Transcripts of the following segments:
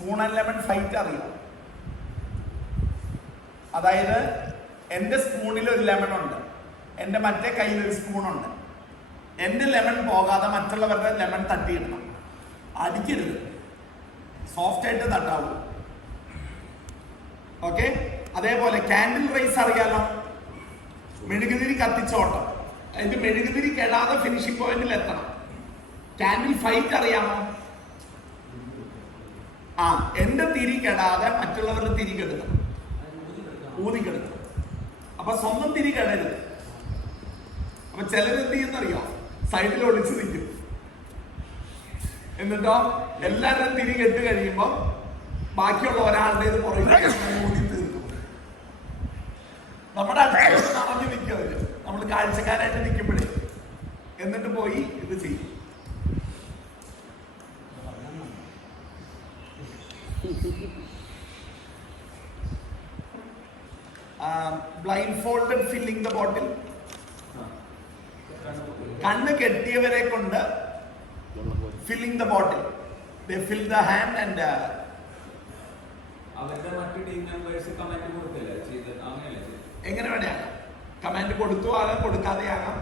Spoon and lemon fight അറിയാം. അതായത് എൻ്റെ സ്പൂണിൽ ഒരു ലെമൺ ഉണ്ട്, എൻ്റെ മറ്റേ കയ്യിൽ ഒരു സ്പൂണുണ്ട്. എൻ്റെ ലെമൺ പോകാതെ മറ്റുള്ളവരുടെ ലെമൺ തട്ടിയിടണം. അടിക്കരുത്, സോഫ്റ്റ് ആയിട്ട് തട്ടാവൂ. ഓക്കെ. അതേപോലെ ക്യാൻഡിൽ റേസ് അറിയാലോ, മെഴുകുതിരി കത്തിച്ചോട്ടം. ഇത് മെഴുകുതിരി കെടാതെ ഫിനിഷിംഗ് പോയിന്റിൽ എത്തണം. ക്യാൻഡിൽ ഫൈറ്റ് അറിയാമോ? എന്റെ തിരി കെടാതെ മറ്റുള്ളവരുടെ തിരി കെടുക്കണം, ഊതിക്കെടുക്കണം. അപ്പൊ സ്വന്തം തിരി കെടരുത്. അപ്പൊ ചിലരെന്ത് ചെയ്യുന്നറിയോ, സൈഡിൽ ഒളിച്ചു നിൽക്കും. എന്നിട്ടോ എല്ലാവരും തിരി കെട്ട് കഴിയുമ്പോ ബാക്കിയുള്ള ഒരാളുടേത് പുറകെ ഊതി തീർക്കും. നമ്മുടെ അടുത്ത് നടന്നു നിൽക്കവര്, നമ്മൾ കാഴ്ചക്കാരായിട്ട് നിൽക്കുമ്പോഴേ, എന്നിട്ട് പോയി ഇത് ചെയ്യും. blindfolded filling the bottle. കണ്ണ് കെട്ടിയവരെ കൊണ്ട് filling the bottle. They fill the hand and അവരുടെ മറ്റു ടീം മെമ്പേഴ്സ് കമാൻഡ് കൊടുത്തില്ല ചെയ്തത്, അങ്ങനെയല്ലേ? എങ്ങനെ വേണേയാകാം, കമാൻഡ് കൊടുത്തു ആകാം, കൊടുക്കാതെ ആകാം.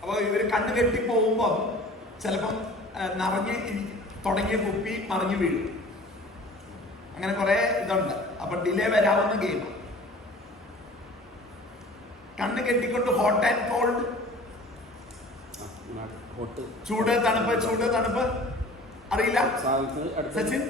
അപ്പോൾ ഇവര് കണ്ണ് കെട്ടി പോകുമ്പോൾ ചിലപ്പം നിറഞ്ഞ് തുടങ്ങിയ കുപ്പി മറിഞ്ഞു വീഴും. അങ്ങനെ കുറെ ഇതുണ്ട്. അപ്പൊ ഡിലേ വരാവുന്ന ഗെയിം. കണ്ണ് കെട്ടിക്കൊണ്ട് ഹോട്ട് ആൻഡ് കോൾഡ്, ചൂട് തണുപ്പ്, ചൂട് തണുപ്പ് അറിയില്ല സച്ചിൻ?